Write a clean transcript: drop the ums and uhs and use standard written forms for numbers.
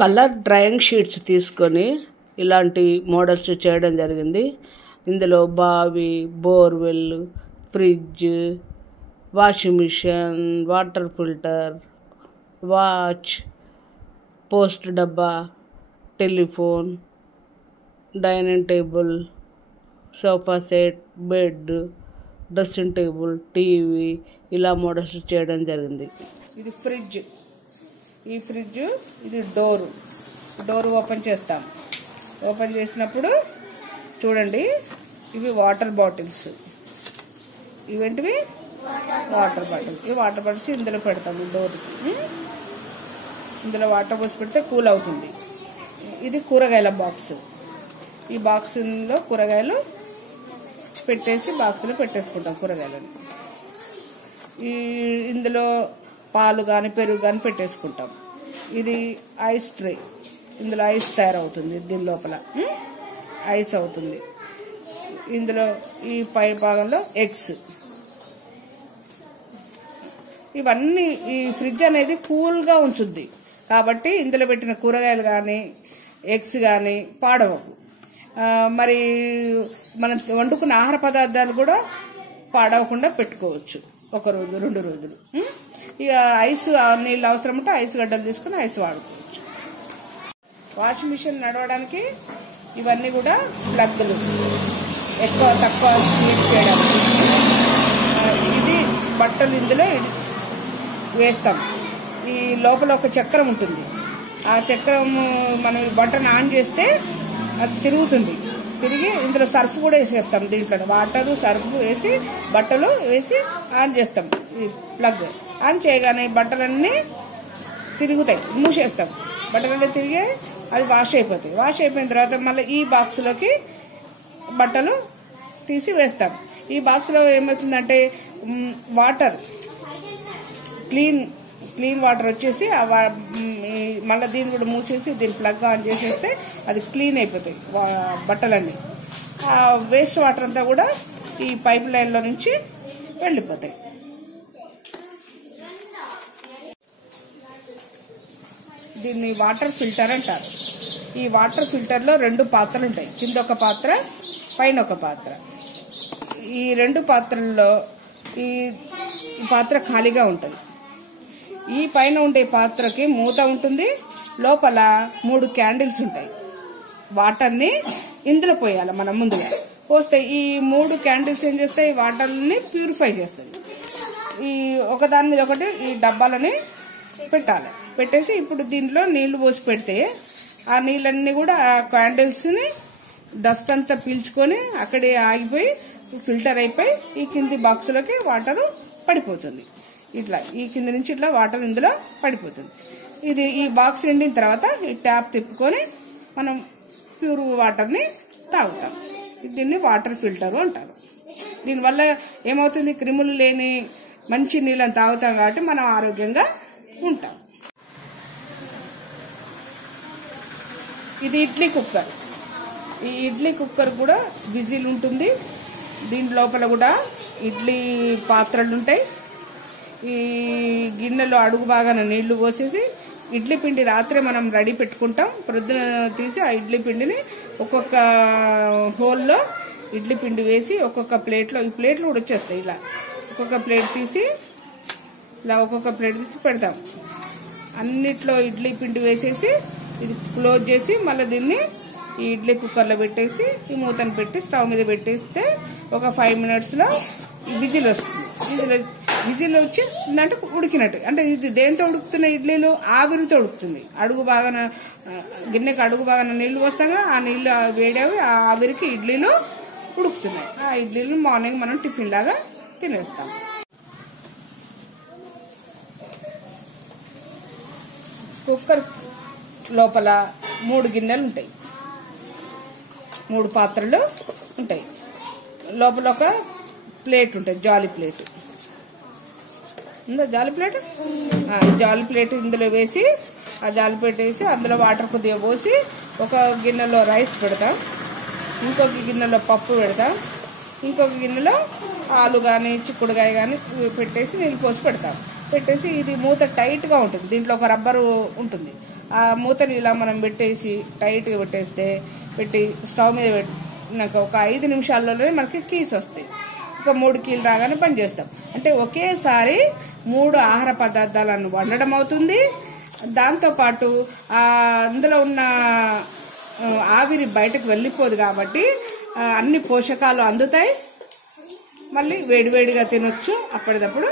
Colour drawing sheets తీసుకొని ఇలాంటి models చేయడం జరిగింది. ఇందులో బావి, borewell, fridge, washing machine, water filter, watch, post డబ్బా, telephone, dining table, sofa set, bed, dressing table, TV ఇలా మోడల్స్ చేయడం జరిగింది. ఇది ఫ్రిడ్జ్. ఈ ఫ్రిడ్జ్ ఇది డోర్ ఓపెన్ చేస్తాం. ఓపెన్ చేసినప్పుడు చూడండి, ఇవి వాటర్ బాటిల్స్. ఇవేంటివి? Water bottles. ఈ వాటర్ బాటిల్స్ ఇందులో పెడతాము డోర్కి. ఇందులో వాటర్ పోసి పెడితే కూల్ అవుతుంది. ఇది కూరగాయల బాక్స్. ఈ బాక్స్లో కూరగాయలు పెట్టేసి బాక్స్లో పెట్టేసుకుంటాం కూరగాయలను. ఇందులో పాలు కానీ పెరుగు కానీ పెట్టేసుకుంటాం. ఇది ఐస్ ట్రే. ఇందులో ఐస్ తయారవుతుంది. దీని లోపల ఐస్ అవుతుంది. ఇందులో ఈ పై భాగంలో ఎగ్స్. ఇవన్నీ ఈ ఫ్రిడ్జ్ అనేది కూల్గా ఉంచుద్ది కాబట్టి ఇందులో పెట్టిన కూరగాయలు కానీ ఎగ్స్ కానీ పాడవవు. మరి మనం వండుకున్న ఆహార పదార్థాలు కూడా పాడవకుండా పెట్టుకోవచ్చు. 1 రోజు 2 రోజులు. ఇక ఐస్ నీళ్ళు అవసరం ఉంటే ఐస్ గడ్డలు తీసుకుని ఐస్ వాడుకోవచ్చు. వాషింగ్ మిషన్ నడవడానికి ఇవన్నీ కూడా ప్లగ్లు, ఎక్కువ తక్కువ స్పీడ్ చేయడానికి. ఇది బట్టలు ఇందులో వేస్తాం. ఈ లోపల ఒక చక్రం ఉంటుంది. ఆ చక్రం మనం బటన్ ఆన్ చేస్తే అది తిరుగుతుంది. తిరిగి ఇందులో సర్ఫ్ కూడా వేసేస్తాం. దీంట్లో వాటర్ సర్ఫ్ వేసి బట్టలు వేసి ఆన్ చేస్తాం. ఈ ప్లగ్ ఆన్ చేయగానే బట్టలన్నీ తిరుగుతాయి. మూసేస్తాం. బట్టలన్నీ తిరిగి అది వాష్ అయిపోతాయి. వాష్ అయిపోయిన తర్వాత మళ్ళీ ఈ బాక్స్లోకి బట్టలు తీసి వేస్తాం. ఈ బాక్స్లో ఏమవుతుందంటే వాటర్ క్లీన్ వాటర్ వచ్చేసి మళ్ళీ దీన్ని కూడా మూసేసి దీన్ని ప్లగ్ ఆన్ చేసేస్తే అది క్లీన్ అయిపోతాయి బట్టలన్నీ. ఆ వేస్ట్ వాటర్ అంతా కూడా ఈ పైప్ లైన్లో నుంచి వెళ్ళిపోతాయి. దీన్ని వాటర్ ఫిల్టర్ అంటారు. ఈ వాటర్ ఫిల్టర్లో 2 పాత్రలు ఉంటాయి. కింద ఒక పాత్ర, పైన ఒక పాత్ర. ఈ 2 పాత్రల్లో ఈ పాత్ర ఖాళీగా ఉంటుంది. ఈ పైన ఉండే పాత్రకి మూత ఉంటుంది. లోపల 3 క్యాండిల్స్ ఉంటాయి. వాటర్ని ఇందులో పోయాలి మనం ముందుగా. పోస్తే ఈ 3 క్యాండిల్స్ ఏం చేస్తాయి? వాటర్ని ప్యూరిఫై చేస్తాయి. ఈ ఒకదాని మీద ఒకటి ఈ డబ్బాలని పెట్టాలి. పెట్టేసి ఇప్పుడు దీంట్లో నీళ్లు పోసి పెడితే ఆ నీళ్ళన్నీ కూడా ఆ క్యాండిల్స్ని డస్ట్ అంతా పీల్చుకొని అక్కడే ఆగిపోయి ఫిల్టర్ అయిపోయి ఈ కింది బాక్సులోకి వాటర్ పడిపోతుంది. ఇట్లా ఈ కింద నుంచి ఇట్లా వాటర్ ఇందులో పడిపోతుంది. ఇది ఈ బాక్స్ నిండిన తర్వాత ఈ ట్యాప్ తిప్పుకొని మనం ప్యూర్ వాటర్ని తాగుతాం. దీన్ని వాటర్ ఫిల్టర్ అంటారు. దీనివల్ల ఏమవుతుంది? క్రిములు లేని మంచి నీళ్ళని తాగుతాం కాబట్టి మనం ఆరోగ్యంగా ఉంటాం. ఇది ఇడ్లీ కుక్కర్. ఈ ఇడ్లీ కుక్కర్ కూడా విజిల్ ఉంటుంది. దీని లోపల కూడా ఇడ్లీ పాత్రలు ఉంటాయి. ఈ గిన్నెలో అడుగు బాగాన నీళ్లు పోసేసి ఇడ్లీ పిండి రాత్రే మనం రెడీ పెట్టుకుంటాం. ప్రొద్దున తీసి ఆ ఇడ్లీ పిండిని ఒక్కొక్క హోల్లో ఇడ్లీ పిండి వేసి ఒక్కొక్క ప్లేట్లో, ఈ ప్లేట్లు కూడా వచ్చేస్తాయి. ఇలా ఒక్కొక్క ప్లేట్ తీసి ఇలా ఒక్కొక్క ప్లేట్ తీసి పెడతాం. అన్నిట్లో ఇడ్లీ పిండి వేసేసి ఇది క్లోజ్ చేసి మళ్ళీ దీన్ని ఈ ఇడ్లీ కుక్కర్లో పెట్టేసి ఈ మూతను పెట్టి స్టవ్ మీద పెట్టేస్తే ఒక 5 మినిట్స్లో విజిల్ వస్తుంది. విజిల్ వచ్చి అంటే ఉడికినట్టు. అంటే ఇది దేంతో ఉడుకుతున్న ఇడ్లీలు? ఆవిరితో ఉడుకుతుంది. అడుగు బాగా గిన్నెకి అడుగు బాగా నీళ్లు పోస్తాగా ఆ నీళ్లు వేడవి ఆ ఆవిరికి ఇడ్లీలు ఉడుకుతున్నాయి. ఆ ఇడ్లీలు మార్నింగ్ మనం టిఫిన్ లాగా తినేస్తాం. కుక్కర్ లోపల 3 గిన్నెలు ఉంటాయి. 3 పాత్రలు ఉంటాయి. లోపల ఒక ప్లేట్ ఉంటుంది, జాలి ప్లేట్ ఉందా? జాలి ప్లేట్. జాలి ప్లేట్ ఇందులో వేసి ఆ జాలి ప్లేట్ వేసి అందులో వాటర్ కొద్దిగా పోసి ఒక గిన్నెలో రైస్ పెడతాం, ఇంకొక గిన్నెలో పప్పు పెడతాం, ఇంకొక గిన్నెలో ఆలు కానీ చిక్కుడుకాయ కానీ పెట్టేసి నీళ్ళు పోసి పెడతాం. పెట్టేసి ఇది మూత టైట్గా ఉంటుంది. దీంట్లో ఒక రబ్బరు ఉంటుంది. ఆ మూతని ఇలా మనం పెట్టేసి టైట్గా పెట్టి స్టవ్ మీద పెట్టినాక ఒక 5 నిమిషాల్లోనే మనకి కీస్ వస్తాయి. ఒక 3 కీలు రాగానే బంద్ చేస్తాం. అంటే ఒకేసారి 3 ఆహార పదార్థాలను వండడం అవుతుంది. దాంతోపాటు అందులో ఉన్న ఆవిరి బయటకు వెళ్ళిపోదు కాబట్టి అన్ని పోషకాలు అందుతాయి. మళ్ళీ వేడివేడిగా తినొచ్చు అప్పటిదప్పుడు.